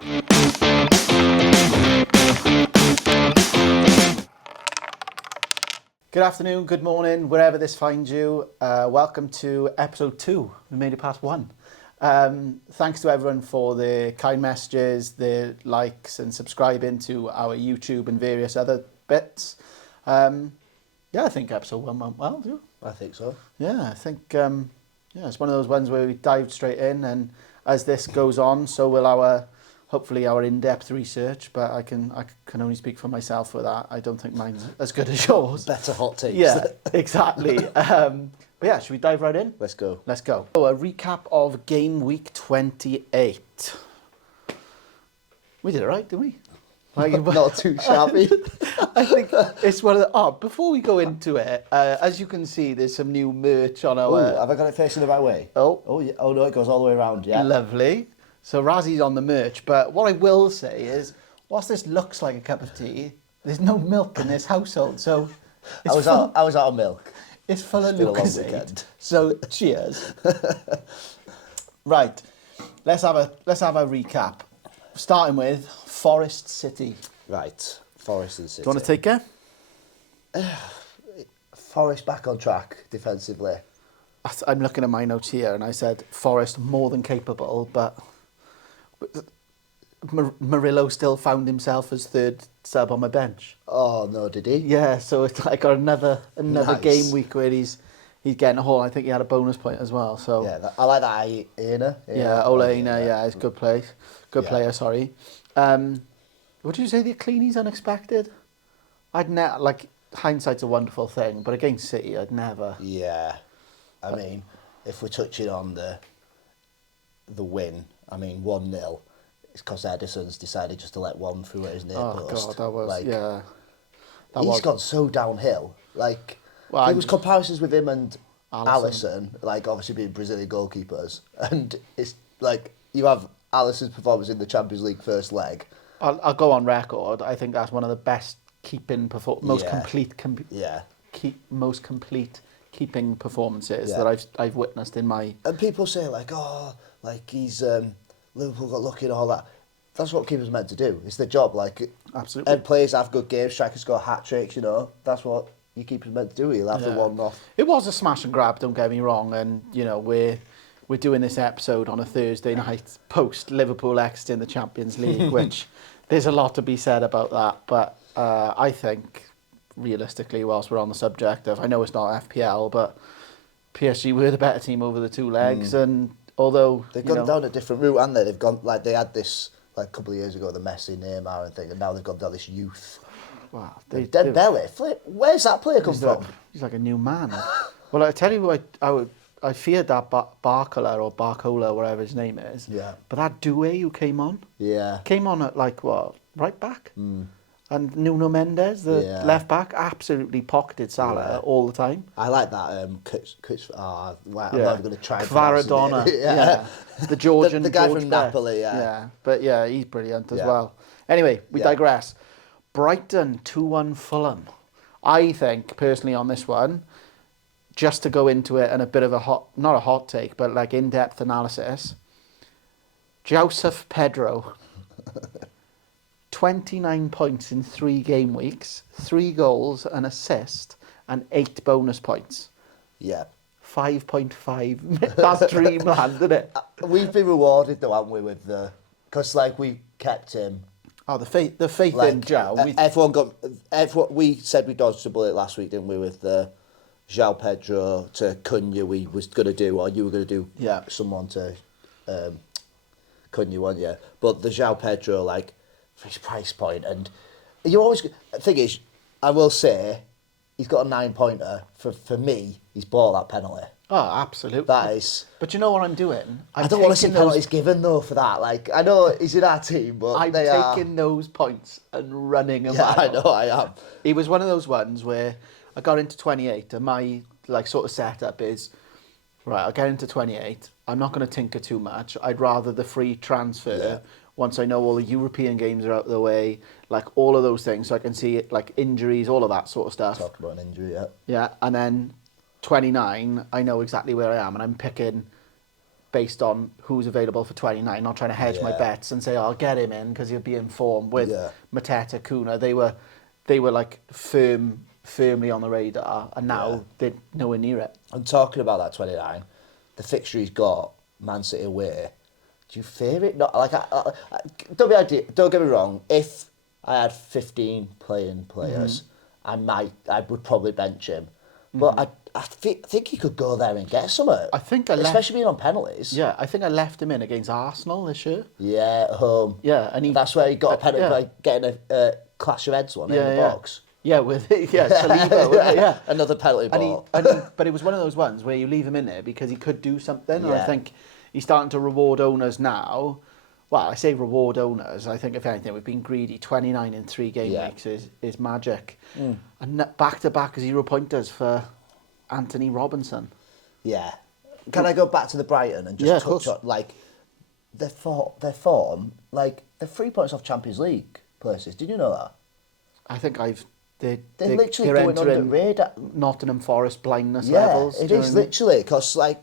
Good afternoon, good morning, wherever this finds you. Welcome to episode 2. We made it past 1. Thanks to everyone for the kind messages, the likes and subscribing to our YouTube and various other bits. I think episode 1 went well, too. I think so. Yeah, I think it's one of those ones where we dived straight in, and as this goes on, so will hopefully our in-depth research, but I can only speak for myself with that. I don't think mine's as good as yours. Better hot takes. Yeah, exactly. But yeah, should we dive right in? Let's go. Let's go. So a recap of game week 28. We did it right, didn't we? Not too shabby. I think it's one of the... before we go into it, as you can see, there's some new merch on our... Oh, have I got it facing the right way? Oh, yeah. Oh, no, it goes all the way around, yeah. Lovely. So Razzy's on the merch, but what I will say is, whilst this looks like a cup of tea, there's no milk in this household, so... I was out of milk. It's full of It's been a long Lucozade. weekend. So cheers. Right, let's have a recap. Starting with Forest City. Right, Forest and City. Do you want to take it? Forest back on track defensively. I'm looking at my notes here, and I said Forest more than capable, but Murillo still found himself as third sub on my bench. Oh no, did he? Yeah, so it's like another Nice. game week where he's getting a haul. I think he had a bonus point as well. So Yeah, I like that. Aina. yeah, Ole Aina, yeah, it's good play. Good player, sorry. Would you say the Cleanie's unexpected? Hindsight's a wonderful thing, but against City, I'd never. Yeah, I mean, if we're touching on the win, I mean 1-0. It's because Edison's decided just to let one through at his near post. God, that was He's gone so downhill. There was comparisons with him and Alisson, obviously being Brazilian goalkeepers, and it's like you have Alisson's performance in the Champions League first leg. I'll go on record. I think that's one of the best keeping most complete keeping performances that I've witnessed in my. And people say he's Liverpool got lucky and all that. That's what keepers are meant to do. It's their job. Absolutely. And players have good games. Strikers score hat tricks. That's what your keeper's meant to do. He'll have the one off. It was a smash and grab. Don't get me wrong. And we're doing this episode on a Thursday night post Liverpool exiting the Champions League, which there's a lot to be said about that. But I think realistically, whilst we're on the subject of, I know it's not FPL, but PSG were the better team over the two legs, and although they've gone down a different route, haven't they? They've gone they had this a couple of years ago, the Messi, Neymar and thing, and now they've gone down this youth. Wow, Dembele, where's that player come from? He's like a new man. Well, I tell you, I feared that Barcola or Barcola, whatever his name is. Yeah. But that Doué who came on at right back. And Nuno Mendes, the left back, absolutely pocketed Salah all the time. I like that. I'm not even going to try. Kvaradona, the Georgian, the guy George from Best. Napoli, but he's brilliant as well. Anyway, we digress. Brighton 2-1 Fulham. I think personally on this one, just to go into it and a bit of not a hot take, but in-depth analysis. Joseph Pedro. 29 points in 3 game weeks, 3 goals, an assist, and 8 bonus points. Yeah. 5.5. That's dreamland, isn't it? We've been rewarded though, haven't we, with because we kept him. Oh, the faith in Joe. We said we dodged a bullet last week, didn't we, with João Pedro to Cunha we was going to do, or you were going to do someone to Cunha, weren't you? But the João Pedro, for his price point, and you always... The thing is, I will say, he's got a 9-pointer. For me, he's bought that penalty. Oh, absolutely. That is... But you know what I'm doing? I don't want to see penalties given, though, for that. I know he's in our team, but I'm taking those points and running a mile. I know, I am. It was one of those ones where I got into 28, and my sort of setup is, right, I'll get into 28. I'm not going to tinker too much. I'd rather the free transfer once I know all the European games are out of the way, all of those things, so I can see it, injuries, all of that sort of stuff. Talk about an injury, Yeah, and then 29, I know exactly where I am, and I'm picking based on who's available for 29, not trying to hedge my bets and say, I'll get him in because he'll be in form with Mateta, Kuna. They were like firmly on the radar, and now they're nowhere near it. I'm talking about that 29, the fixture he's got, Man City away. Do you fear it? Not like don't get me wrong. If I had 15 playing players, I would probably bench him. But I think he could go there and get something. Especially being on penalties. Yeah, I think I left him in against Arsenal this year. Yeah, at home. Yeah, and that's where he got a penalty by getting a clash of heads one in the box. Yeah, Saliba, another penalty ball. But it was one of those ones where you leave him in there because he could do something. And I think he's starting to reward owners now. Well, I say reward owners. I think, if anything, we've been greedy. 29 in 3 game weeks is magic. And back-to-back 0-pointers for Anthony Robinson. Yeah. Can I go back to the Brighton and just touch on, like, their form? Like, they're 3 points off Champions League places. Did you know that? I think they're literally going under the radar. Nottingham Forest blindness levels. Yeah, it is literally, because, like,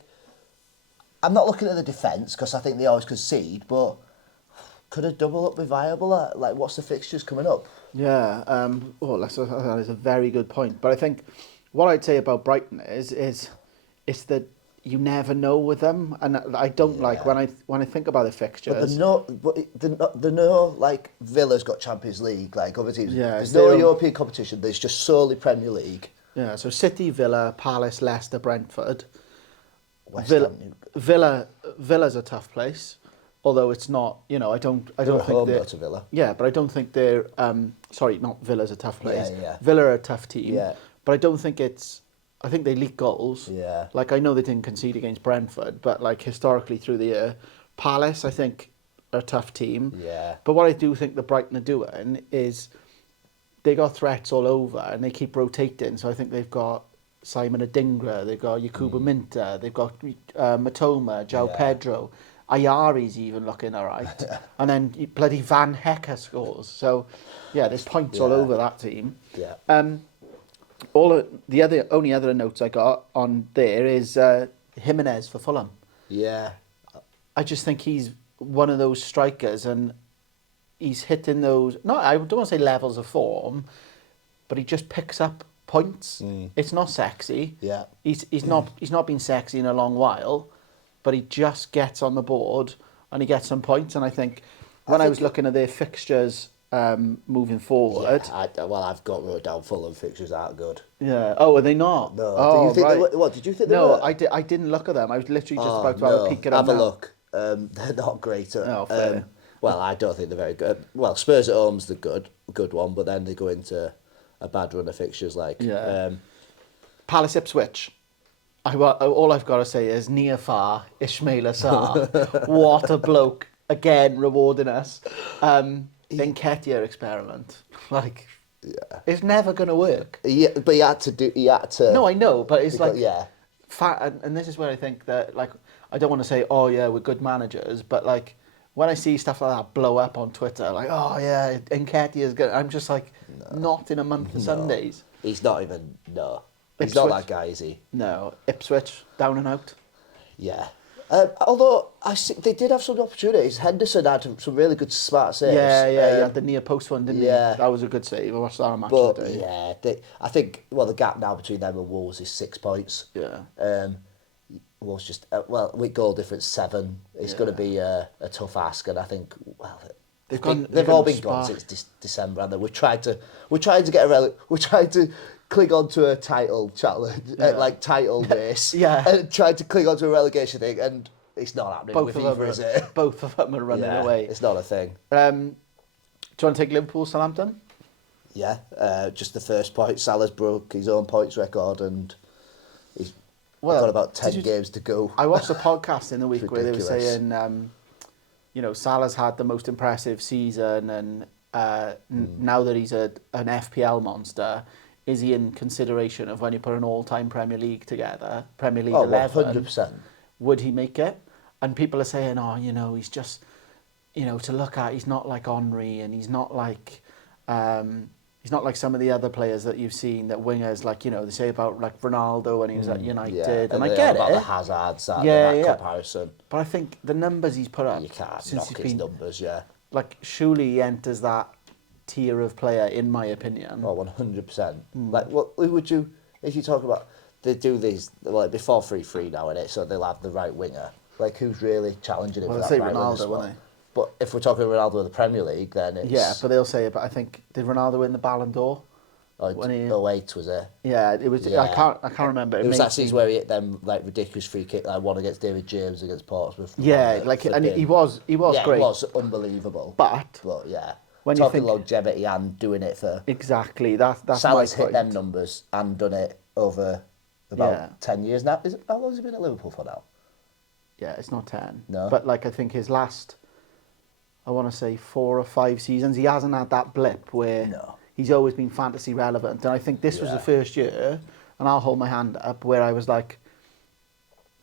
I'm not looking at the defence, because I think they always concede, but could a double up be viable? Like, what's the fixtures coming up? Yeah, that is a very good point. But I think what I'd say about Brighton is that you never know with them, and I don't like when I think about the fixtures. But the no like Villa's got Champions League, like other teams. Yeah, there's no European competition. There's just solely Premier League. Yeah, so City, Villa, Palace, Leicester, Brentford. Villa's a tough place. Although it's not, I don't think they're to Villa. Yeah, but I don't think they're. Sorry, not Villa's a tough place. Yeah. Villa are a tough team. Yeah. But I don't think it's. I think they leak goals. Yeah. Like, I know they didn't concede against Brentford, but like historically through the year, Palace, I think, are a tough team. Yeah. But what I do think that Brighton are doing is they got threats all over and they keep rotating. So I think they've got Simon Adingra, they've got Yakubu Minta, they've got Matoma, João Pedro. Ayari's even looking all right. And then bloody Van Hecker scores. So, yeah, there's points all over that team. Yeah. Only other notes I got on there is Jimenez for Fulham. Yeah. I just think he's one of those strikers, and he's hitting those, I don't want to say levels of form, but he just picks up points. It's not sexy. Yeah. He's not been sexy in a long while, but he just gets on the board and he gets some points. And I think when I was looking at their fixtures moving forward... Yeah, I've got wrote down Fulham fixtures aren't good. Yeah. Oh, are they not? No. Oh, did you think they were? No, I didn't look at them. I was literally just about to have a peek at them. Have a look. They're not great. Fair. Well, I don't think they're very good. Well, Spurs at home's the good one, but then they go into a bad run of fixtures like... Yeah. Palace Ipswich. All I've got to say is Niafar Ismail Assar. What a bloke. Again, rewarding us. Nketiah experiment. Like, it's never going to work. Yeah, but he had to... No, I know, but it's like... Yeah. And this is where I think that, like, I don't want to say, oh, yeah, we're good managers, but, like, when I see stuff like that blow up on Twitter, like, oh, yeah, Nketiah's good, I'm just like, not in a month of Sundays. He's not even... No. He's not that guy, is he? No. Ipswich, down and out. Yeah. Although they did have some opportunities. Henderson had some really good smart saves. Yeah, he had the near post one, didn't he? That was a good save. I watched that on Match of the Day. Yeah, I think the gap now between them and Wolves is 6 points. Yeah. Wolves just with goal difference 7. It's going to be a tough ask, and I think they've all been gone since December, and we're trying to cling on to a title challenge, title race, and trying to cling on to a relegation thing, and it's not happening is it? Both of them are running away. It's not a thing. Do you want to take Liverpool, Southampton? Yeah, just the first point. Salah's broke his own points record, and he's got about 10 games to go. I watched a podcast in the week where they were saying, Salah's had the most impressive season, and now that he's an FPL monster, is he in consideration of when you put an all-time Premier League together, Premier League 11? 100%. Would he make it? And people are saying, he's just, to look at, he's not like Henry, and he's not like he's not like some of the other players that you've seen, that wingers, like, you know, they say about like Ronaldo when he was at United, and I get about it. the Hazards, that comparison. But I think the numbers he's put up, you can't knock his numbers, like, surely he enters that tier of player, in my opinion. Oh, 100%. Like, what would you, if you talk about, they do these, like, before 3-3 now, innit? So they'll have the right winger. Like, who's really challenging him for that right Ronaldo, winger won't they? But if we're talking Ronaldo in the Premier League, then it's... Yeah, but they'll say, but I think, did Ronaldo win the Ballon d'Or? When 08 was it? Yeah, it was. Yeah. I can't remember. It was that season where he hit them like ridiculous free kick, like one against David James against Portsmouth. Yeah, like, and he was great. He was unbelievable. But yeah, when talking you think longevity and doing it for exactly that's Salah's hit them numbers and done it over about 10 years now. How long has he been at Liverpool for now? Yeah, it's not 10. No, but like I think his last, I want to say 4 or 5 seasons, he hasn't had that blip where. No. He's always been fantasy relevant, and I think this was the first year, and I'll hold my hand up, where I was like,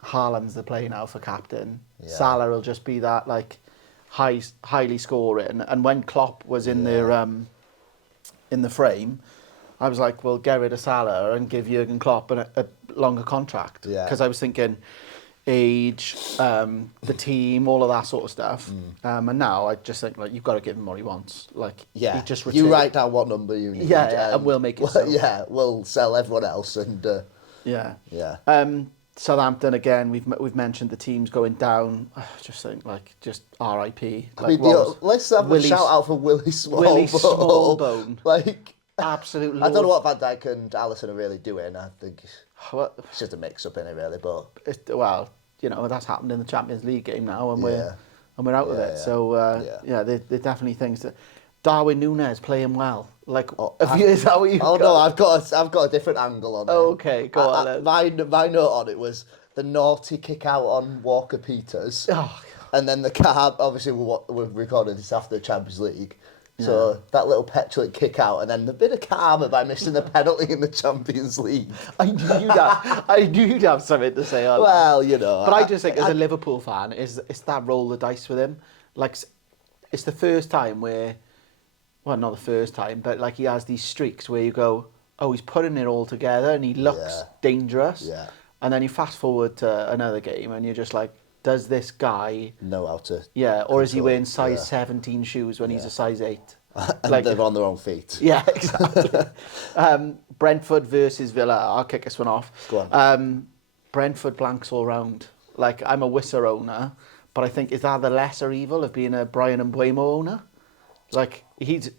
Haaland's the play now for captain. Yeah. Salah will just be that like highly scoring. And when Klopp was in their in the frame, I was like, well, get rid of Salah and give Jurgen Klopp a longer contract. Yeah. Because I was thinking age, the team, all of that sort of stuff. And now I just think, like, you've got to give him what he wants. Like, he just you write down what number you need. And we'll make it so. Yeah, we'll sell everyone else and... Southampton, again, we've mentioned the teams going down. I just think, like, just R.I.P. Like, I mean, let's have a shout out for Willie Smallbone. Like, absolutely. I don't know what Van Dijk and Alisson are really doing. I think it's just a mix-up in it, really. But well, you know, that's happened in the Champions League game now, and we're out of it. So they're definitely things that. Darwin Núñez playing well. Like, is that what you've got? No, I've got a different angle on it. Okay, go on. My note on it was the naughty kick out on Walker Peters, and then the calm. Obviously, we're recording this after the Champions League. So that little petulant kick out, and then the bit of karma by missing the penalty in the Champions League. I knew you'd have something to say on that. Well, you know. But I just think, as a Liverpool fan, it's that roll the dice with him. Like, it's the first time where, well, not the first time, but like he has these streaks where you go, oh, he's putting it all together and he looks dangerous. Yeah. And then you fast forward to another game and you're just like, does this guy know how to? Yeah, or is he wearing size 17 shoes when he's a size 8? And like, they're on their own feet. Yeah, exactly. Brentford versus Villa. I'll kick this one off. Go on. Brentford blanks all round. Like, I'm a Wissa owner, but I think, is that the lesser evil of being a Brian Mbeumo owner? Like, he's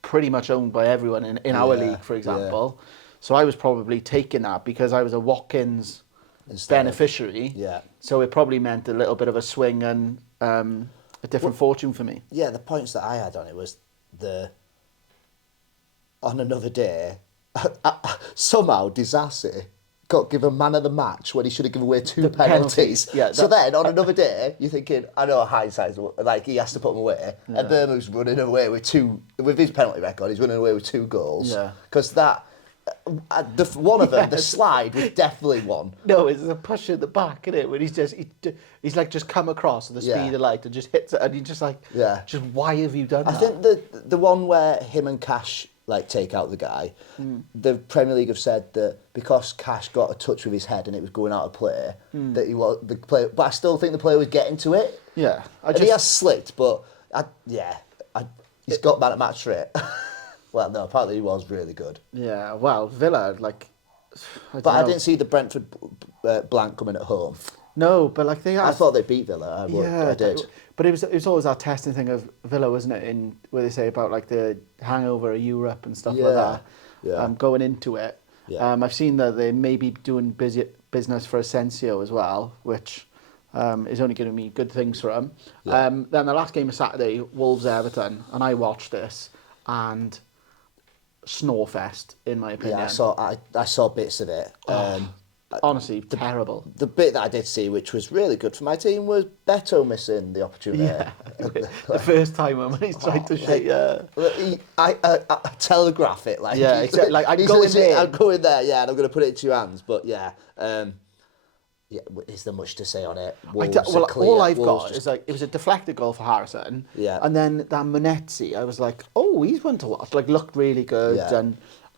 pretty much owned by everyone in our league, for example. Yeah. So I was probably taking that because I was a Watkins beneficiary. So it probably meant a little bit of a swing and a different fortune for me. Yeah, the points that I had on it was on another day, somehow Disasi got given man of the match when he should have given away 2 penalties. So then, on another day, you're thinking, I know hindsight's like he has to put them away, and Bournemouth's running away with with his penalty record, he's running away with 2 goals. Because that, one of them, the slide was definitely one. No, it's a push in the back, isn't it? When he's like just come across at the speed of light and just hits it, and you're just like, just why have you done that? I think the one where him and Cash like take out the guy, the Premier League have said that because Cash got a touch with his head and it was going out of play, that he was the player. But I still think the player was getting to it. Yeah, he has slipped, but he's got man at match for it. Well, no, apparently he was really good. Yeah, well, Villa, like... I didn't see the Brentford blank coming at home. No, but like they... I thought they beat Villa. I did. But it was always that testing thing of Villa, wasn't it? Where they say about like the hangover of Europe and stuff like that. Yeah. Going into it. Yeah. I've seen that they may be doing business for Asensio as well, which is only going to mean good things for him. Yeah. Then the last game of Saturday, Wolves-Everton, and I watched this, and... Snorefest, in my opinion. Yeah, I saw bits of it. Honestly, terrible. The bit that I did see, which was really good for my team, was Beto missing the opportunity. Yeah, the first time when he's tried to shake. I telegraph it like. Yeah, exactly. Like I'm going there. I'm going there. Yeah, and I'm going to put it into your hands. But yeah, Yeah, is there much to say on it? All I've got is like it was a deflected goal for Harrison. Yeah. And then that Munetzi, I was like, oh, he's one to watch. Like looked really good,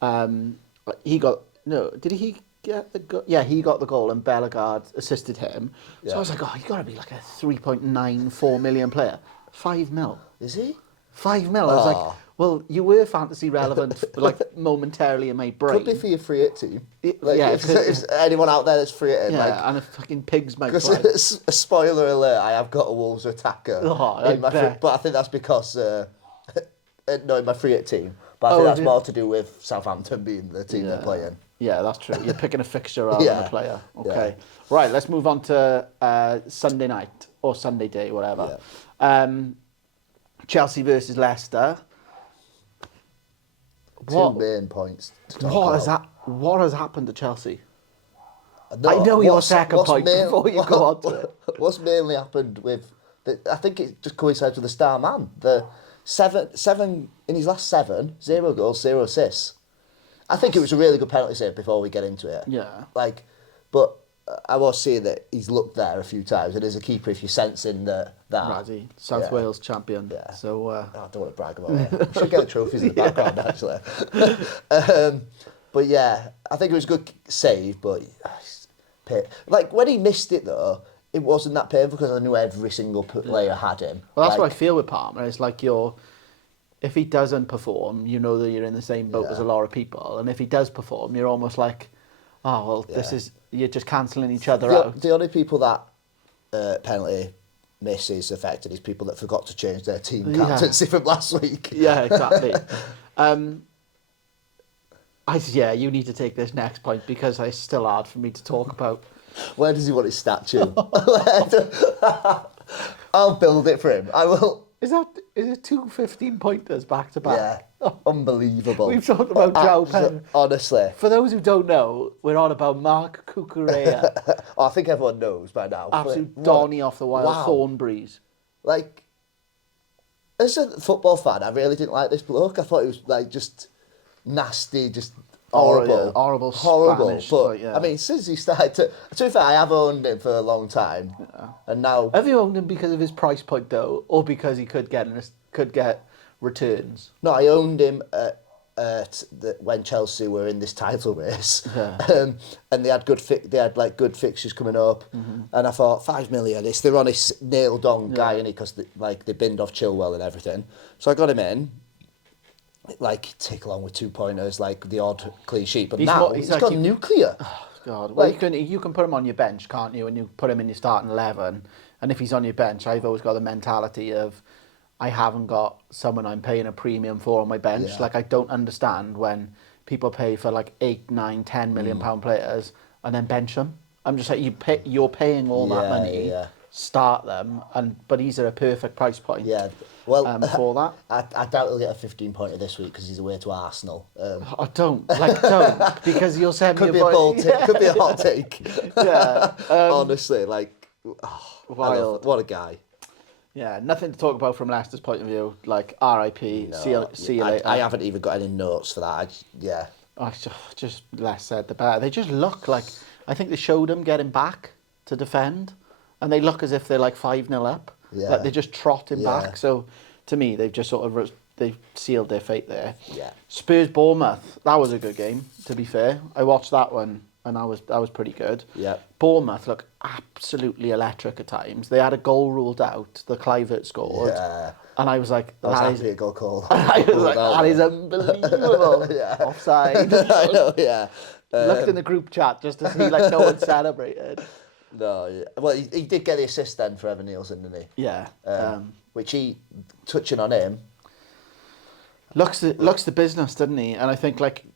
and he got Did he get the goal? Yeah, he got the goal, and Bellegarde assisted him. Yeah. So I was like, oh, you got to be like a 3.94 million player. 5 mil. Is he? 5 mil. I was like, well, you were fantasy relevant, like momentarily in my brain. Could be for your free hit team. Like, yeah, if anyone out there that's free hitting, yeah, and a fucking pigs might play. Because a spoiler alert, I have got a Wolves attacker in my but I think that's because in my free hit team. But I think that's more to do with Southampton being the team they're playing. Yeah, that's true. You're picking a fixture rather than a player. Okay, right. Let's move on to Sunday night or Sunday day, whatever. Yeah. Chelsea versus Leicester. Two main points to talk about. What has happened to Chelsea? No, I know your second point before you go on to it. What's mainly happened with... I think it just coincides with the star man. The seven in his last 7, 0 goals, 0 assists. I think it was a really good penalty save before we get into it. Yeah. But I was seeing that he's looked there a few times, and as a keeper, if you're sensing that... Razzie, South Wales champion. Yeah. So, I don't want to brag about it. We should get trophies in the background, actually. But yeah, I think it was a good save, but... Like, when he missed it, though, it wasn't that painful because I knew every single player had him. Well, that's what I feel with Palmer. It's like if he doesn't perform, you know that you're in the same boat as a lot of people. And if he does perform, you're almost like, oh, well, you're just cancelling each other out. The only people that penalty misses affected is people that forgot to change their team captaincy from last week. Yeah, exactly. You need to take this next point because it's still hard for me to talk about. Where does he want his statue? I'll build it for him. I will. Is it 2 15-pointers back to back? Yeah, unbelievable. We've talked about João Pedro. Honestly. For those who don't know, we're on about Mark Cucurella. I think everyone knows by now. Absolute Donny off the wild Thornberrys. Like, as a football fan, I really didn't like this bloke. I thought he was like just nasty, just horrible. Spanish, but I mean, since he started to be fair, I have owned him for a long time, and now have you owned him because of his price point though, or because he could get returns? No, I owned him when Chelsea were in this title race, and they had good fixtures coming up, and I thought 5 million. They're on a nailed on guy, innit? Because they binned off Chilwell and everything. So I got him in. Like, take along with 2 pointers, like the odd clean sheet. But now he's got nuclear. Oh, God. Well, you can put him on your bench, can't you? And you put him in your starting 11. And if he's on your bench, I've always got the mentality of, I haven't got someone I'm paying a premium for on my bench. Yeah. Like, I don't understand when people pay for like 8, 9, 10 million pound players and then bench them. I'm just like, you're paying all that money. Yeah. Start them, but he's at a perfect price point. Yeah, well, for that, I doubt he'll get a 15-pointer this week because he's away to Arsenal. Don't because you'll send me a bold take. Could be a hot take. Yeah, honestly, like, wild. What a guy. Yeah, nothing to talk about from Leicester's point of view. Like, R.I.P. See you later. I haven't even got any notes for that. Just less said the better. They just look like, I think they showed him getting back to defend. And they look as if they're like 5-0 up. Yeah. Like they're just trotting back. So to me, they've just sort of they've sealed their fate there. Yeah. Spurs Bournemouth, that was a good game. To be fair, I watched that one and that was pretty good. Yeah. Bournemouth look absolutely electric at times. They had a goal ruled out. The Kluivert scored. Yeah. And I was like, that is a good call. I was like, that is unbelievable. Offside. I know. Yeah. Looked in the group chat just to see like no one celebrated. No, yeah. Well, he did get the assist then for Evan Nielsen, didn't he? Yeah. Which touching on him, looks the business, doesn't he? And I think like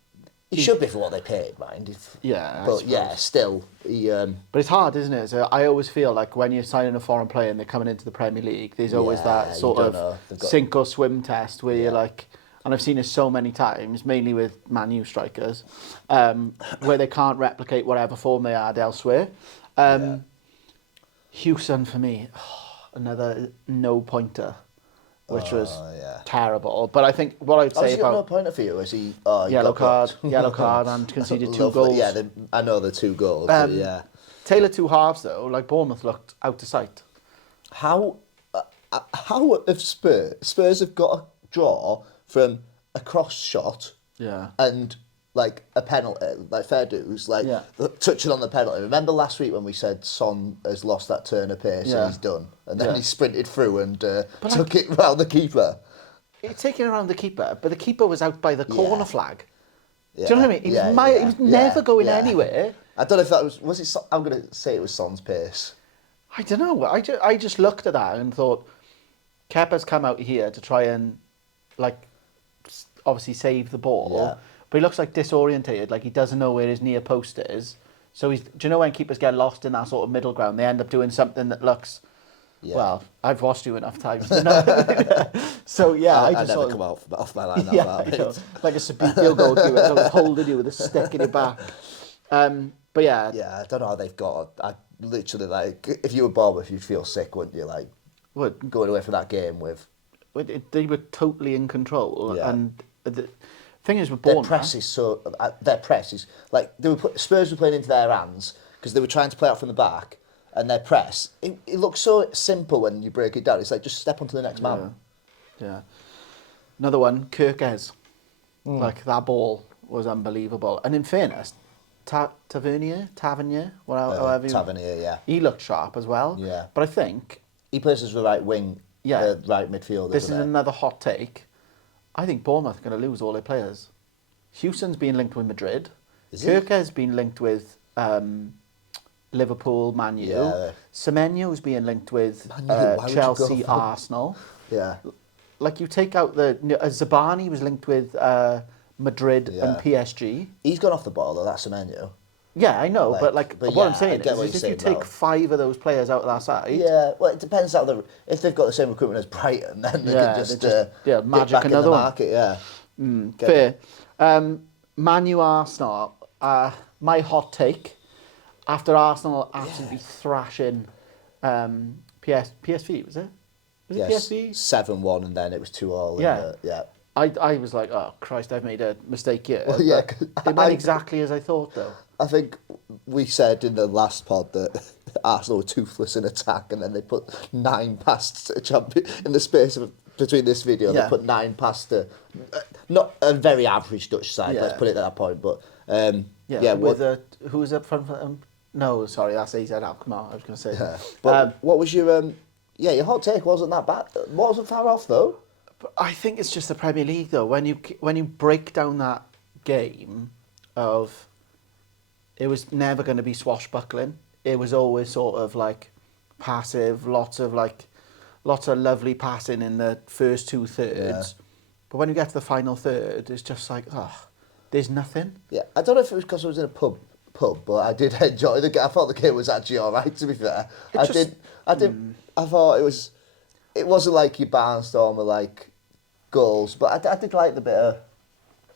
he should be for what they paid, mind. Still, he. But it's hard, isn't it? So I always feel like when you're signing a foreign player and they're coming into the Premier League, there's always that sort of sink or swim test where you're like. And I've seen it so many times, mainly with Man U strikers, where they can't replicate whatever form they had elsewhere. Hewson for me, another no pointer, which was terrible. But I think what I'd say about no pointer for you is he yellow card, and conceded 2 goals. Yeah, I know the 2 goals. Taylor two halves though, like Bournemouth looked out of sight. How have Spurs have got a draw from a cross shot, and like a penalty, like fair dues, like touching on the penalty. Remember last week when we said Son has lost that turn of pace and he's done, and then he sprinted through and took it round the keeper. He's taking it around the keeper, but the keeper was out by the corner flag. Do you know what I mean? He was never going anywhere. I don't know if that was it. I'm going to say it was Son's pace. I don't know. I just looked at that and thought, Kepa's come out here to try and, like, obviously save the ball, but he looks like disorientated, like he doesn't know where his near post is. So do you know when keepers get lost in that sort of middle ground, they end up doing something that looks, well, I've watched you enough times to know. So I just never come off my line that far. Like a Sabitio goalkeeper, I was holding you with a stick in your back. But yeah, I don't know how they've got. I literally, like, if you were Bournemouth, you'd feel sick, wouldn't you? Like, going away from that game with. They were totally in control, and the thing is with Bournemouth, their press is like Spurs were playing into their hands because they were trying to play out from the back, and their press it looks so simple when you break it down. It's like just step onto the next man. Yeah. Another one, Kirkes. Like that ball was unbelievable, and in fairness, Tavernier, however Tavernier, he looked sharp as well. Yeah, but I think he plays as the right wing. The right midfielder. This is another hot take. I think Bournemouth are going to lose all their players. Houston's been linked with Madrid. Kirkes been linked with Liverpool, Man U. Yeah. Semenyo's being linked with Chelsea, Arsenal. Yeah. Like, you take out Zabani was linked with Madrid and PSG. He's gone off the ball though, that's Semenyo. Yeah, I know, but what I'm saying is if you take 5 of those players out of that side... Yeah, well, it depends if they've got the same recruitment as Brighton, then they can just magic get back another in the market, fair. Man U Arsenal, my hot take, after Arsenal absolutely thrashing PSV, was it? Was it PSV? 7-1 and then it was 2-2. Yeah. I was like, oh, Christ, I've made a mistake here. Well, it went exactly as I thought, though. I think we said in the last pod that Arsenal were toothless in attack, and then they put 9 past a champion in the space of between this video. They put 9 past not a very average Dutch side. Let's put it at that point. But who was up front for them? No, sorry, that's AZ Alkmaar. I was going to say. Yeah. But what was your your hot take wasn't that bad. Wasn't far off though. But I think it's just the Premier League though. When you break down that game of. It was never going to be swashbuckling. It was always sort of like passive, lots of lovely passing in the first 2 thirds. Yeah. But when you get to the final third, it's just like, there's nothing. Yeah, I don't know if it was because I was in a pub, but I did enjoy the game. I thought the game was actually all right, to be fair. I thought it wasn't like your barnstormer like goals, but I did like the bit of.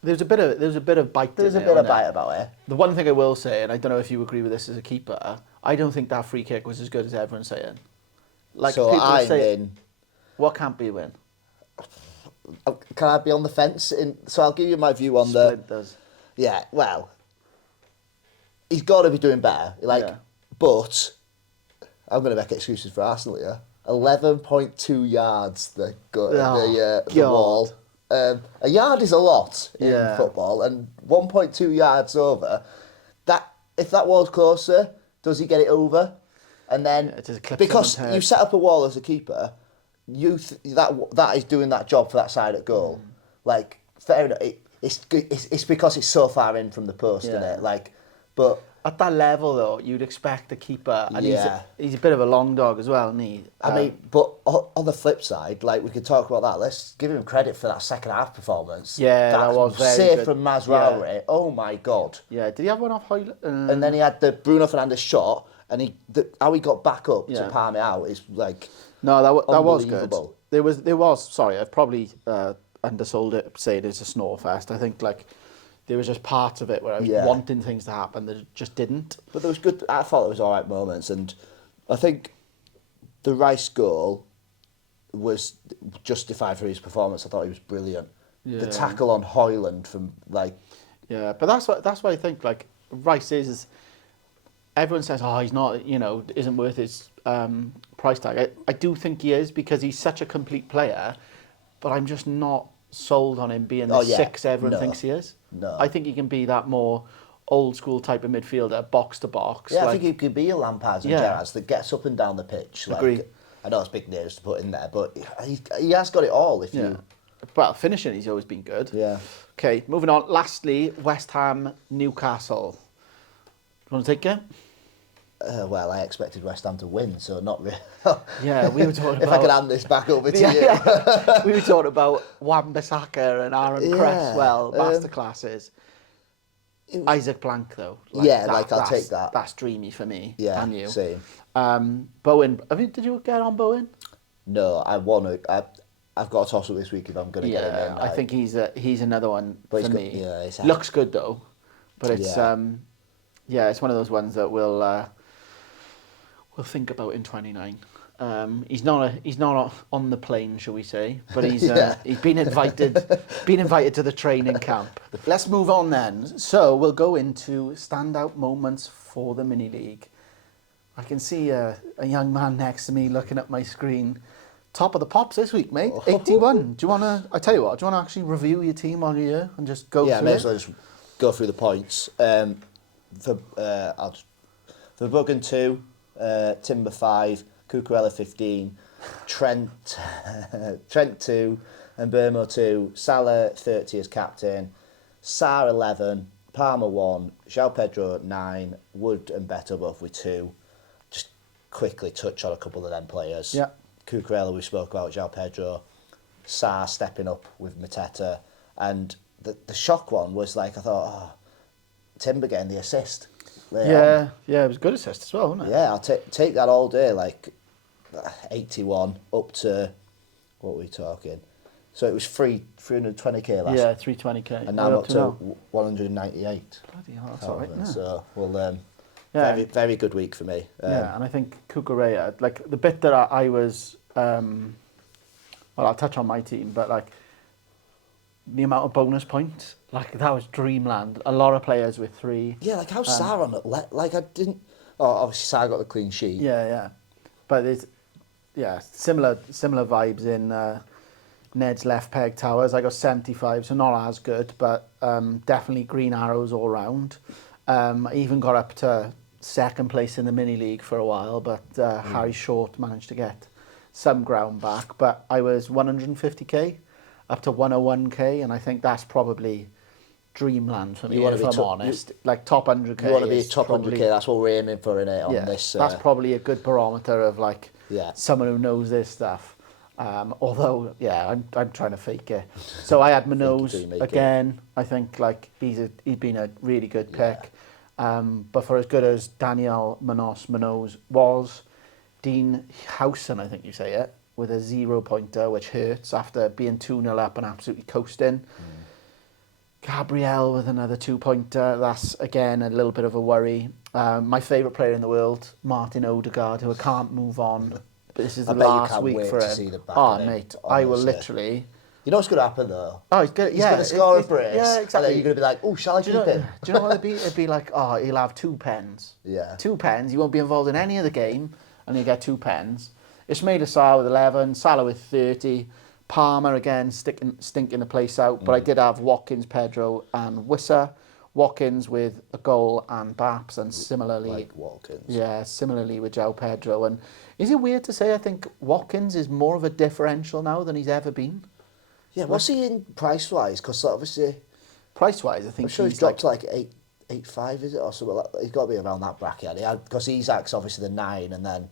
There was a bit of bite. There's a bit of bite about it. The one thing I will say, and I don't know if you agree with this as a keeper, I don't think that free kick was as good as everyone's saying. Like, so I'm in. What can't be a win? Can I be on the fence? So I'll give you my view on Splinters. Yeah, well, he's got to be doing better. But I'm going to make excuses for Arsenal here. 11.2 yards the wall. A yard is a lot in football, and 1.2 yards over. If that wall's closer, does he get it over? And then because you set up a wall as a keeper, that is doing that job for that side at goal. Like, fair enough. It's because it's so far in from the post, isn't it? Like, but. At that level, though, you'd expect the keeper, and he's a bit of a long dog as well, isn't he? I mean, but on the flip side, like, we could talk about that. Let's give him credit for that second half performance. Yeah, that was very save good. From Mazraoui. Yeah. Oh my God. Yeah, did he have one off Hoyland? And then he had the Bruno Fernandes shot, and how he got back up to palm it out is like. No, that was good. There was. Sorry, I've probably undersold it, saying it's a snore fest. I think there was just parts of it where I was wanting things to happen that just didn't. But there was good. I thought there was all right moments, and I think the Rice goal was justified for his performance. I thought he was brilliant. Yeah. The tackle on Hoyland from like. Yeah, but that's why I think Rice is. everyone says, oh, he's not, isn't worth his price tag. I do think he is because he's such a complete player, but I'm just not sold on him being the six everyone thinks he is. No. I think he can be that more old school type of midfielder, box to box. Yeah, I think he could be a Lampard and Gerrard that gets up and down the pitch. Agree. I know it's big names to put in there, but he has got it all. Well, finishing, he's always been good. Yeah. Okay, moving on. Lastly, West Ham, Newcastle. Do you want to take it? Well, I expected West Ham to win, so not really. Yeah, we were talking about... If I could hand this back over to you. We were talking about Wan-Bissaka and Aaron Cresswell, masterclasses. Isaac Blank, though. I'll take that. That's dreamy for me and you. Same. Bowen, did you get on Bowen? No, I want to... I've got a toss-up this week if I'm going to get him in. I think he's another one for me. Yeah, looks good, though. But it's... it's one of those ones that we'll think about in 29. He's not on the plane, shall we say? But he's been invited to the training camp. Let's move on then. So we'll go into standout moments for the mini league. I can see a young man next to me looking at my screen. Top of the pops this week, mate. 81. Do you want to? I tell you what. Do you want to actually review your team while you're here and just go through it? Yeah, may as well just go through the points. For Buggen 2, Timber 5, Cucurella 15, Trent 2, and Burmo 2, Salah 30 as captain, Sarr 11, Palmer 1, João Pedro 9, Wood and Beto both with 2. Just quickly touch on a couple of them players. Yeah. Cucurella we spoke about, João Pedro, Sarr stepping up with Mateta, and the shock one was like, I thought, Timber getting the assist. Yeah, it was a good assist as well, wasn't it? Yeah, I'll take that all day, like 81 up to, what were we talking? So it was 320k last. Yeah, 320k. And now up to 198. Bloody hell, that's all right. Yeah. So, very, very good week for me. And I think Cucurella, like the bit that I was, I'll touch on my team, but like the amount of bonus points, like that was dreamland. A lot of players with 3. Yeah, like how's Sarr on it? Like I didn't. Oh, obviously Sarr got the clean sheet. Yeah. But there's, similar vibes in Ned's left peg towers. I got 75, so not as good, but definitely green arrows all round. I even got up to second place in the mini league for a while, but Harry Short managed to get some ground back. But I was 150k up to 101k, and I think that's probably dreamland for me, if I'm honest. Like top 100k. You want to be top 100k, that's what we're aiming for, innit? On this. That's probably a good barometer of like someone who knows this stuff. Although, I'm trying to fake it. So I had Munoz again. I think like he's been a really good pick. But for as good as Daniel Munoz was, Dean Howson, I think you say it, with a 0-pointer, which hurts after being 2-0 up and absolutely coasting. Gabriel with another 2-pointer. That's, again, a little bit of a worry. My favourite player in the world, Martin Odegaard, who I can't move on. But this is the last week for him. Mate, I will literally... You know what's going to happen, though? Oh, he's going to score a brace. Yeah, exactly. And then you're going to be like, oh, shall I keep him? Do you know what it'd be? It'd be like, he'll have 2 pens. Yeah. 2 pens. He won't be involved in any of the game, and he'll get 2 pens. Ismaila Sarr with 11, Salah with 30, Palmer again stinking the place out. But I did have Watkins, Pedro, and Wissa. Watkins with a goal and Baps, and similarly, like Watkins. Yeah, similarly with João Pedro. And is it weird to say I think Watkins is more of a differential now than he's ever been? Yeah, what's he in price-wise? Because obviously... Price-wise, I think I'm sure he's dropped to like 8.5, is it? Or something like that. He's got to be around that bracket. Because Isak's obviously the 9, and then...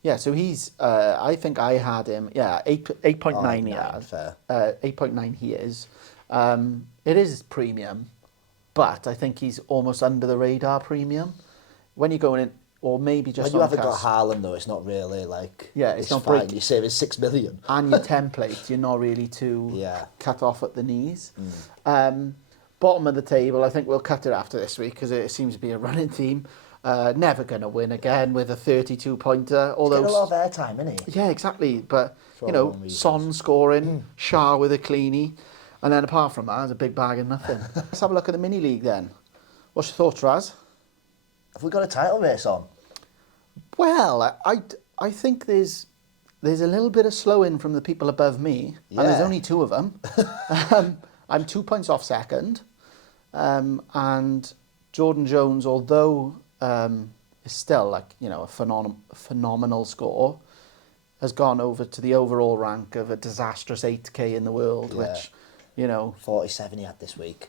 Yeah, so he's... I think I had him... Yeah, 8.9 he had. Fair. 8.9 he is. It is premium, but I think he's almost under the radar premium. When you're going in... Or maybe just when you haven't got Haaland, though, it's not really like... Yeah, it's not fine. You're saving 6 million. And your template, you're not really too cut off at the knees. Bottom of the table, I think we'll cut it after this week because it seems to be a running theme. Never going to win again with a 32-pointer. Although he's getting a lot of airtime, isn't he? Yeah, exactly. But, Son scoring, Shah with a cleanie. And then apart from that, it's a big bag of nothing. Let's have a look at the mini league then. What's your thoughts, Raz? Have we got a title race on? Well, I think there's a little bit of slowing from the people above me, and there's only 2 of them. I'm 2 points off second, and Jordan Jones, although is still like a phenomenal score, has gone over to the overall rank of a disastrous 8k in the world, which 47 he had this week.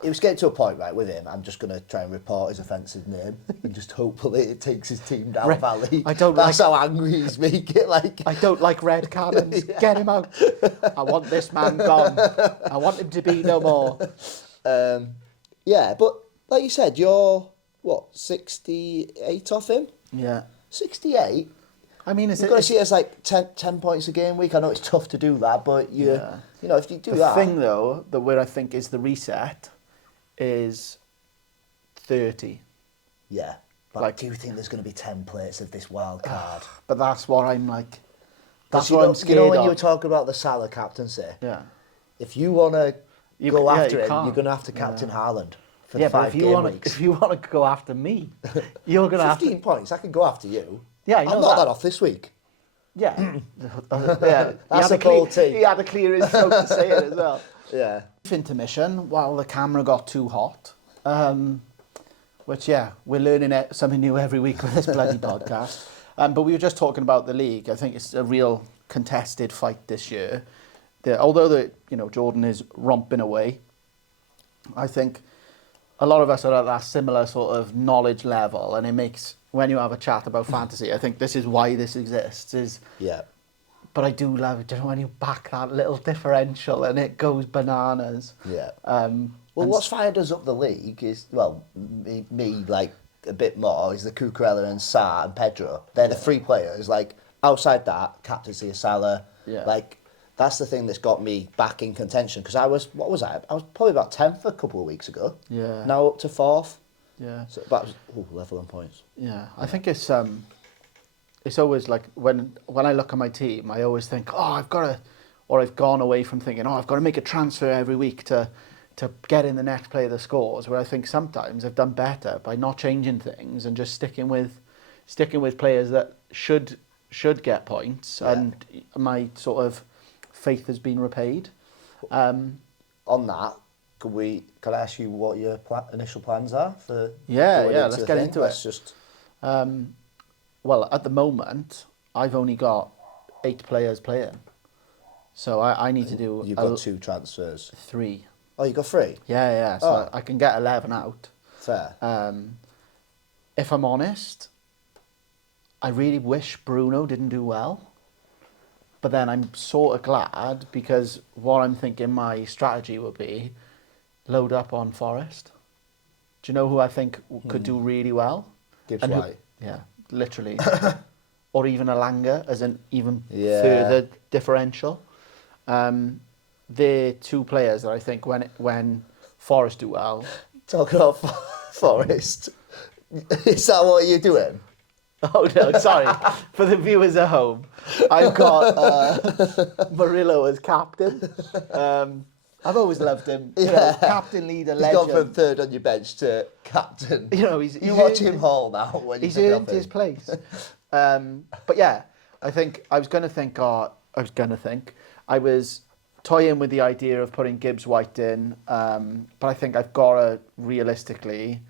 It was getting to a point, right, with him. I'm just going to try and report his offensive name and just hopefully it takes his team down Valley. That's how angry he's making. I don't like red cannons. Get him out. I want this man gone. I want him to be no more. But like you said, you're, 68 off him? Yeah. 68? I mean, you've got to see it as like 10 points a game week. I know it's tough to do that, but if you do that... The thing, though, where I think is the reset is 30. Yeah. But I do think there's going to be 10 plates of this wild card. But that's what I'm like... That's what I'm scared of. When you were talking about the Salah captaincy, if you want to go after him, you're going to have to captain Haaland for the 5 game weeks. If you want to go after me, you're going to have to... 15 points, I can go after you. Yeah, I'm not that off this week. Yeah. That's a bold take. He had to clear his throat to say it as well. Yeah. Intermission, while the camera got too hot, which, we're learning something new every week with this bloody podcast. But we were just talking about the league. I think it's a real contested fight this year. Although Jordan is romping away, I think a lot of us are at that similar sort of knowledge level, and it makes, when you have a chat about fantasy, I think this is why this exists. But I do love it, when you back that little differential and it goes bananas. Yeah. What's fired us up the league is, me like a bit more, is the Cucurella and Sarr and Pedro. They're the 3 players. Like, outside that, captaincy of Salah. Yeah. Like, that's the thing that's got me back in contention. Because I was probably about 10th a couple of weeks ago. Yeah. Now up to 4th. Yeah. So that was level on points. Yeah. I think it's always like, when I look at my team, I always think, I've gone away from thinking, I've got to make a transfer every week to get in the next player that scores, where I think sometimes I've done better by not changing things and just sticking with players that should get points, and my sort of faith has been repaid. On that, can I ask you what your initial plans are for? Let's get into it. Let's just. Well, at the moment, I've only got 8 players playing, so I need to do. You've got 2 transfers. 3. Oh, you got 3? Yeah. So I can get 11 out. Fair. If I'm honest, I really wish Bruno didn't do well. But then I'm sort of glad, because what I'm thinking my strategy would be, load up on Forest. Do you know who I think could do really well? Gibbs White. Literally. Or even Alanga as an even further differential. They're 2 players that I think when Forest do well... Talking about Forest, is that what you're doing? Oh no, sorry. For the viewers at home, I've got Murillo as captain. I've always loved him. Captain, leader, legend. He's gone from 3rd on your bench to captain. You watch him haul now when he's earned his place. But I think I was toying with the idea of putting Gibbs White in, but I think I've got to realistically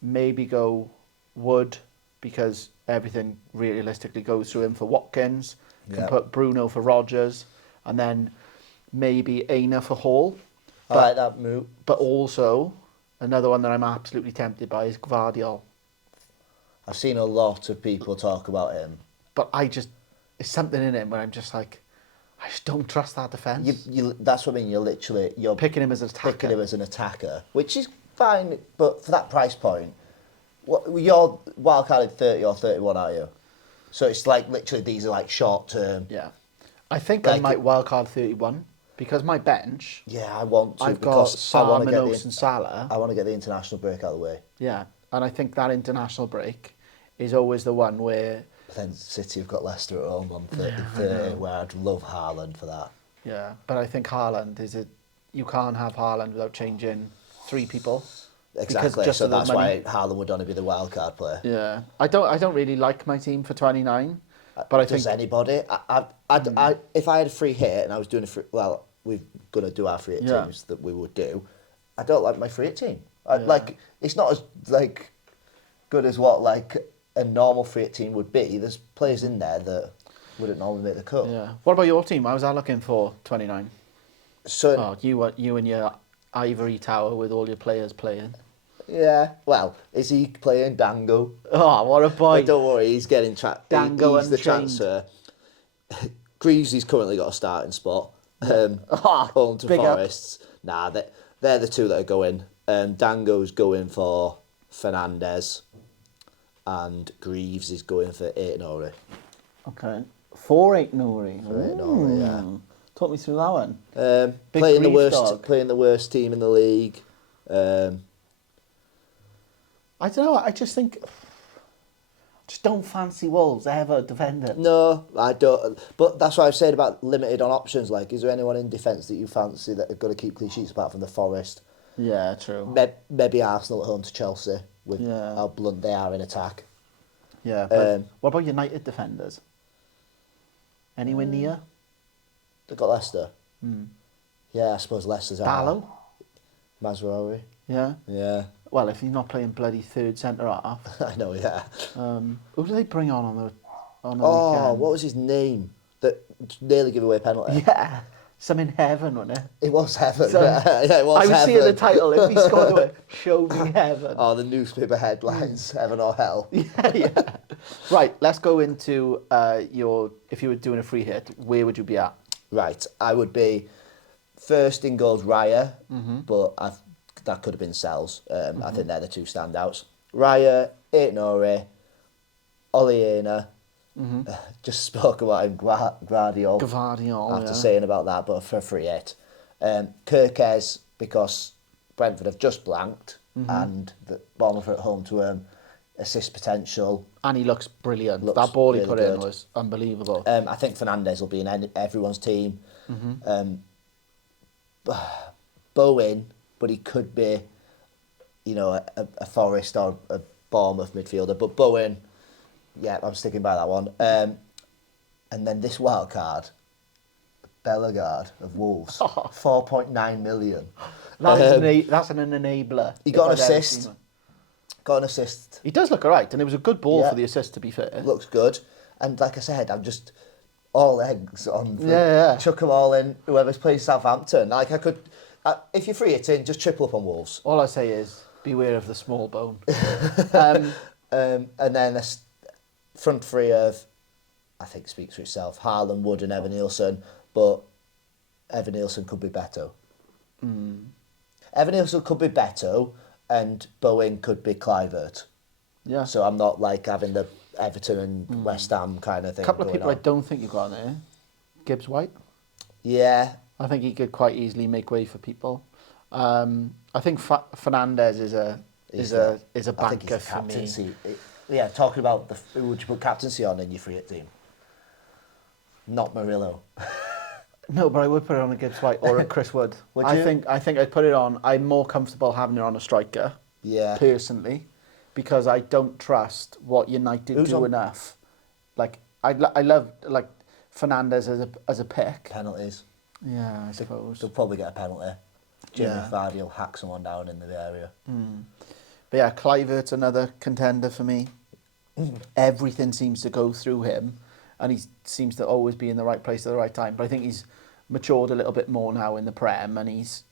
maybe go Wood, because everything realistically goes through him for Watkins. Can put Bruno for Rodgers, and then maybe Aina for Hall. I like that move. But also, another one that I'm absolutely tempted by is Gvardiol. I've seen a lot of people talk about him. But there's something in him where I'm just like, I just don't trust that defence. That's what I mean. You're picking him as an attacker. Picking him as an attacker, which is fine, but for that price point, you're wildcarded 30 or 31, are you? So it's like literally these are like short term. Yeah, I think I might wildcard 31 because my bench. Yeah, I want to. I've got Sarr, Manos and Salah. I want to get the international break out of the way. Yeah, and I think that international break is always the one where. Then City have got Leicester at home on 30, where I'd love Haaland for that. Yeah, but I think Haaland you can't have Haaland without changing 3 people. Exactly. So that's why Haaland would only be the wild card player. Yeah, I don't really like my team for 29, but I think anybody. If I had a free hit and I was doing we're gonna do our free hit teams that we would do. I don't like my free hit team. Like it's not as like good as what like a normal free hit team would be. There's players in there that wouldn't normally make the cut. Yeah. What about your team? How's that looking for 29? So you and your ivory tower with all your players playing. Yeah, well, is he playing Dango? Oh, what a boy! But don't worry, he's getting Dango he's the transfer. Greaves, he's currently got a starting spot. Home to Forests. Nah, they're the two that are going. Dango's going for Fernandez, and Greaves is going for Aït-Nouri. Okay, for Aït-Nouri. Yeah. Talk me through that one. Playing the worst team in the league. I don't know. I just don't fancy Wolves ever defending. No, I don't. But that's what I've said about limited on options. Like, is there anyone in defence that you fancy that are going to keep clean sheets apart from the Forest? Yeah, true. Maybe Arsenal at home to Chelsea with how blunt they are in attack. Yeah, but what about United defenders? Anywhere near? They've got Leicester. Yeah, I suppose Leicester's Dallo? Mazraoui. Yeah? Yeah. Well, if he's not playing bloody third centre-half. I know, yeah. Who do they bring on the weekend? What was his name? That nearly gave away a penalty. Yeah. Some in heaven, wasn't it? It was heaven. Yeah, it was heaven. I was seeing the title, if he scored it, show me heaven. Oh, the newspaper headlines, heaven or hell. Yeah. Right, let's go into if you were doing a free hit, where would you be at? Right, I would be first in goals Raya, but that could have been Sells. I think they're the two standouts. Raya, Aït-Nouri, Oleana. Just spoke about him, Gvardiol. After saying about that, but for free hit. Kirkez, because Brentford have just blanked, and the Bournemouth are at home to assist potential. And he looks brilliant. That ball he put in was unbelievable. I think Fernandez will be in everyone's team. Bowen, but he could be, a Forest or a Bournemouth midfielder. But Bowen, yeah, I'm sticking by that one. And then this wild card, Bellegarde of Wolves, 4.9 million. That's an enabler. He got an assist. He does look alright, and it was a good ball for the assist, to be fair. Looks good. And like I said, I'm just all eggs on. Chuck them all in. Whoever's playing Southampton. Like I could, if you're free hitting, just triple up on Wolves. All I say is beware of the small bone. And then a front three of, I think speaks for itself, Haaland, Wood and Evan Nielsen. But Evan Nielsen could be better. Evan Nielsen could be better, and Bowen could be Kluivert. Yeah. So I'm not like having the Everton and West Ham kind of thing. A couple of people I don't think you've got in there. Gibbs White. Yeah. I think he could quite easily make way for people. I think Fernandez is a banker for me. Yeah, talking about who would you put captaincy on in your free hit team? Not Murillo. No, but I would put it on a Gibbs White or a Chris Wood. Would you? I think I'd put it on. I'm more comfortable having it on a striker. Yeah. Personally, because I don't trust what United do enough. Like I love like Fernandez as a pick. Penalties. Yeah, I suppose They'll probably get a penalty. Jimmy Vardy will hack someone down in the area. But yeah, Kluivert's another contender for me. Everything seems to go through him, and he seems to always be in the right place at the right time. But I think he's matured a little bit more now in the Prem, and he's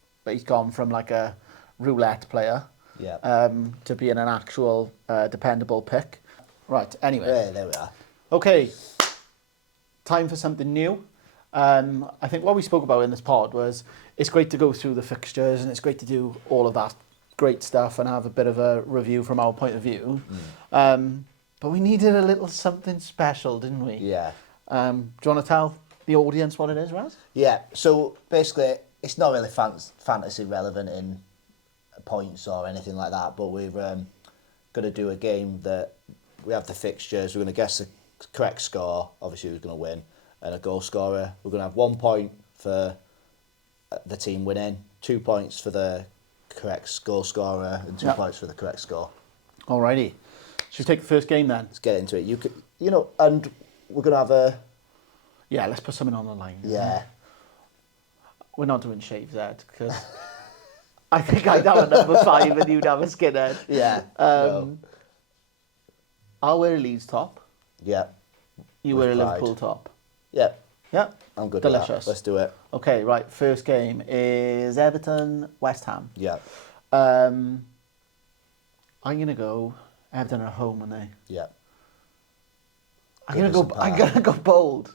gone from like a roulette player to being an actual dependable pick. Right, anyway. Yeah, there we are. Okay, time for something new. I think what we spoke about in this pod was it's great to go through the fixtures and it's great to do all of that great stuff and have a bit of a review from our point of view. But we needed a little something special, didn't we? Yeah. Do you want to tell the audience what it is, Raz? Yeah, so basically it's not really fantasy relevant in points or anything like that, but we're going to do a game that we have the fixtures, we're going to guess the correct score, obviously who's going to win, and a goal scorer. We're going to have 1 point for the team winning, 2 points for the correct goal scorer and 2 points for the correct score. Alrighty. Should we take the first game then? Let's get into it. And we're going to have a... Yeah, let's put something on the line. Yeah. We're not doing shaves yet, because I think I'd have a number 5 and you'd have a skinhead. Yeah. No. I'll wear a Leeds top. Yeah. You wear a Liverpool top. Yeah. Yeah. I'm good Delicious. with that. Let's do it. Okay, right. First game is Everton, West Ham. Yeah. I'm going to go Everton are home, aren't they? Yeah. I'm gonna go bold.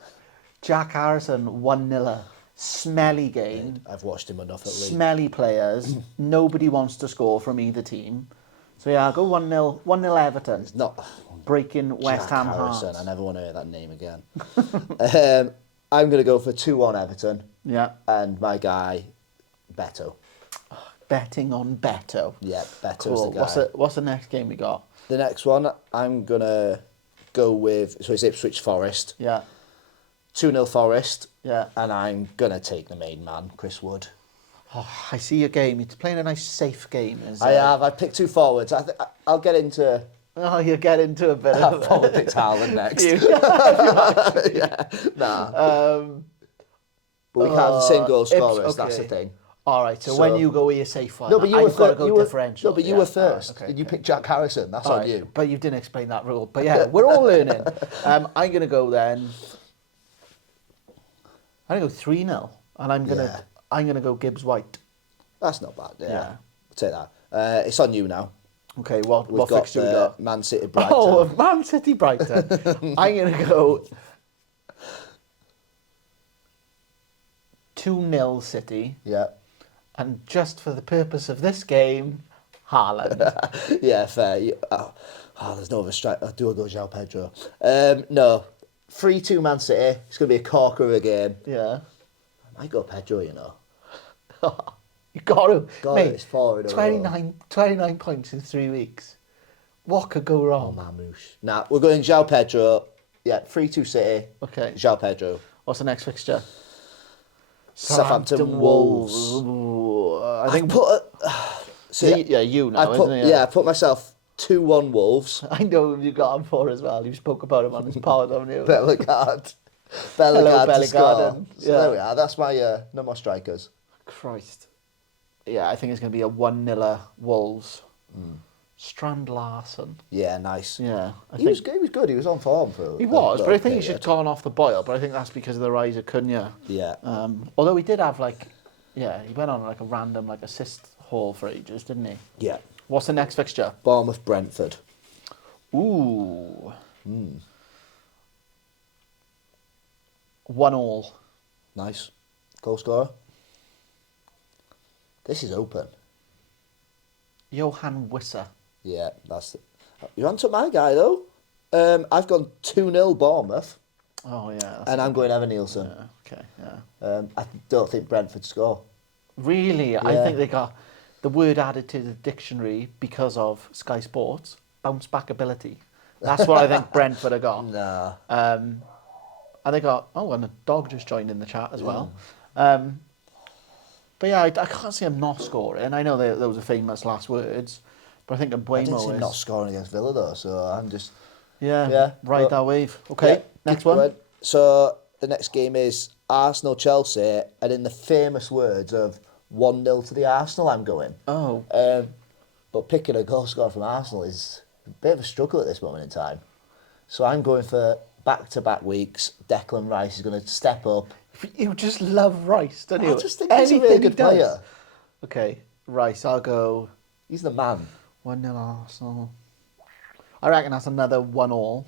Jack Harrison, 1-0. Smelly game. I've watched him enough at least. Smelly players. Nobody wants to score from either team. So yeah, I'll go 1-0. 1-0 Everton. It's not breaking West Ham hearts. I never want to hear that name again. I'm gonna go for 2-1 Everton. Yeah. And my guy, Beto. Betting on Beto. Yeah, Beto's cool. the guy. What's the next game we got? The next one, I'm gonna go with, so it's Ipswich Forest. Yeah. 2-0 Forest. Yeah. And I'm going to take the main man, Chris Wood. Oh, I see your game. You're playing a nice, safe game. I have. I picked 2 forwards. I'll get into... Oh, you'll get into a bit of... I'll probably pick Haaland next. Yeah. Nah. But we can't have the same goal scorers. That's the thing. All right, so when you go with your safe one, no, but I've got to go differential. No, but you were first. Okay, and you picked Jack Harrison. That's on you. But you didn't explain that rule. But yeah, we're all learning. I'm going to go then... I'm going to go 3-0. And I'm going to go Gibbs White. That's not bad. Yeah. I'll take that. It's on you now. Okay, what fixture we got? Man City Brighton. Oh, Man City Brighton. I'm going to go 2-0 City. Yeah. And just for the purpose of this game, Haaland. Yeah, fair. There's no other strike. I do go João Pedro. No. 3-2 Man City. It's going to be a corker of a game. Yeah. I might go Pedro, you know. You got to. Mate, it's 4 in a row. 29 points in 3 weeks. What could go wrong? Oh, Mamouche. Nah, we're going João Pedro. Yeah, 3-2 City. Okay. João Pedro. What's the next fixture? Southampton Wolves. I think you know, isn't it? Yeah, I put myself 2-1 Wolves. I know who you got him for as well. You spoke about him on his pod, haven't you? Bellegarde. Hello, to score. So yeah. there we are. That's my no more strikers. Christ. Yeah, I think it's going to be a 1-0 Wolves. Strand Larson. Yeah, nice. Yeah, he was good. He was on form for. He was, but I think he should have gone off the boil. But I think that's because of the rise of Cunha. Yeah. Although he did have he went on a random assist haul for ages, didn't he? Yeah. What's the next fixture? Bournemouth Brentford. Ooh. 1-1. Nice. Goal scorer. This is open. Johan Wisser. Yeah, that's it. You haven't took my guy though. I've gone 2-0 Bournemouth. Oh yeah. And I'm going Evan Nielsen. Yeah, okay, yeah. I don't think Brentford score. Really? Yeah. I think they got the word added to the dictionary because of Sky Sports, bounce back ability. That's what I think Brentford have got. Nah. And they got, and a dog just joined in the chat as well. But yeah, I can't see him not scoring. I know those are famous last words, but I think Mbeumo I didn't see him not scoring against Villa though, so I'm just... ride that wave. Okay, next one. So the next game is Arsenal-Chelsea, and in the famous words of 1-0 to the Arsenal, I'm going. Oh. But picking a goal scorer from Arsenal is a bit of a struggle at this moment in time. So I'm going for back-to-back weeks. Declan Rice is going to step up. You just love Rice, don't you? I just think he's a really good player. Okay, Rice, I'll go... He's the man. 1-0 Arsenal. I reckon that's another 1-1.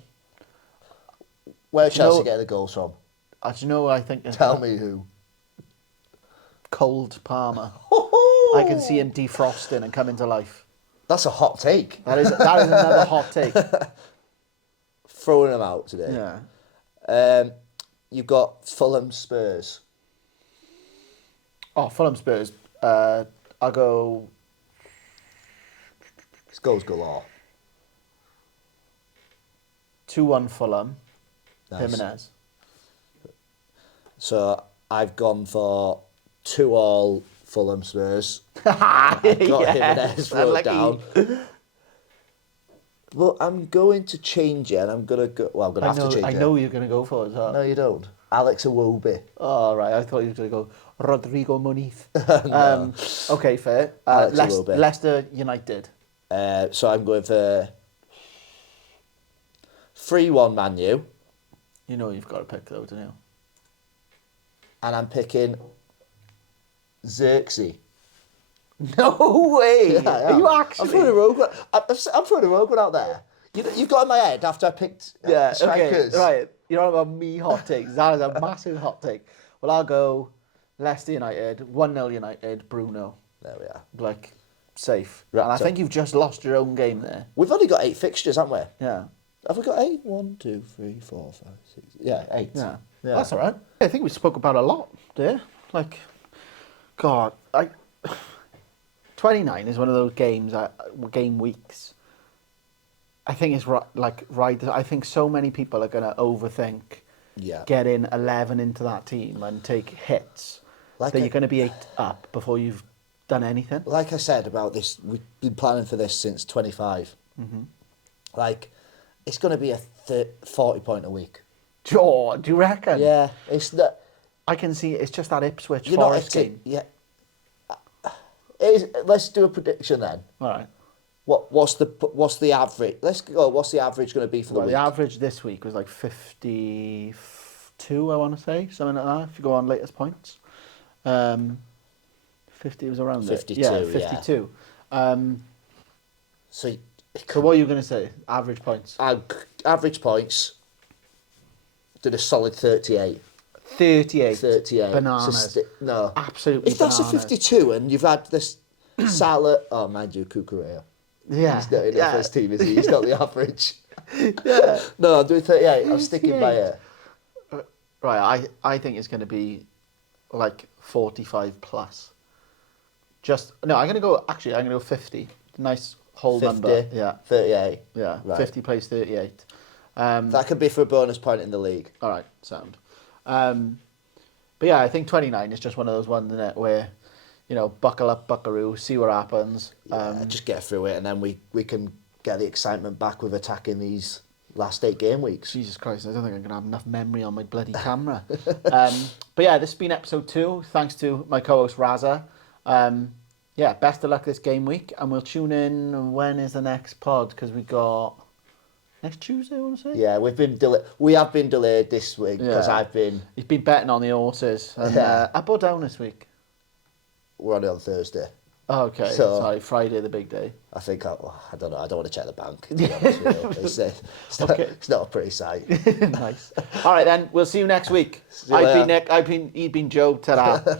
Where Chelsea get the goals from? Do you know I think... Tell me who. Cold Palmer. I can see him defrosting and coming to life. That's a hot take. That is another hot take. Throwing them out today. Yeah. You've got Fulham Spurs. Oh, Fulham Spurs. I'll go... It's goals galore. 2-1 Fulham. Nice. Jimenez. So I've gone for 2-2 Fulham Spurs. I got yes, him wrote down. But I'm going to change it, and I'm going to go... Well, I'm going to have to change it. I know you're going to go for it. So. No, you don't. Alex Iwobi. Oh, right. I thought you were going to go Rodrigo Muniz. No. Okay, fair. Leicester United. So I'm going for 3-1 Man U. You know you've got to pick, though, don't you? And I'm picking Xerxes. No way! Yeah, Are you actually? I'm throwing a rogue one. I'm throwing a rogue one out there. You've got in my head after I picked strikers. Okay, right. You're on about me hot takes. That is a massive hot take. Well, I'll go Leicester United, 1-0 United, Bruno. There we are. Like, safe. And I think you've just lost your own game there. We've only got 8 fixtures, haven't we? Yeah. Have we got 8? 1, 2, 3, 4, 5, 6. Yeah, 8. Yeah. That's all right. I think we spoke about a lot there. Like, God, 29 is one of those game weeks. I think it's right. I think so many people are going to overthink getting 11 into that team and take hits that you're going to be 8 up before you've done anything. Like I said about this, we've been planning for this since 25. Mm-hmm. Like, it's going to be a 40 point a week. Sure, do you reckon? Yeah, it's that. I can see it's just that Ipswich Forest game. Yeah. Let's do a prediction then. All right. What's the average? Let's go. What's the average going to be for the week? The average this week was like 52, I want to say, something like that. If you go on latest points, 50 was around 52. Yeah, 52. Yeah. So what are you going to say? Average points. Average points. Did a solid 38. 38. Bananas. No. Absolutely. If that's bananas. a 52 and you've had this Salah, mind you, Kukurea. Yeah. He's not in the first team, is he? He's not the average. Yeah. No, I'm doing 38. I'm sticking by it. Right, I think it's going to be like 45 plus. I'm going to go 50. Nice whole 50, number. Yeah. 38. Yeah. Right. 50 plays 38. That could be for a bonus point in the league. All right, sound. But yeah, I think 29 is just one of those ones, isn't it, where, buckle up, buckaroo, see what happens. Just get through it, and then we can get the excitement back with attacking these last 8 game weeks. Jesus Christ, I don't think I'm going to have enough memory on my bloody camera. But yeah, this has been episode 2. Thanks to my co-host Raza. Best of luck this game week, and we'll tune in. When is the next pod? Because we got next Tuesday, I want to say. Yeah, we have been delayed this week because He's been betting on the horses. And, up or down this week? We're on Thursday. Oh, okay. So, sorry, Friday the big day. I think I don't know. I don't want to check the bank. To be honest with you. It's not a pretty sight. Nice. All right then. We'll see you next week. I've been Nick. He's been Joe. Ta-da.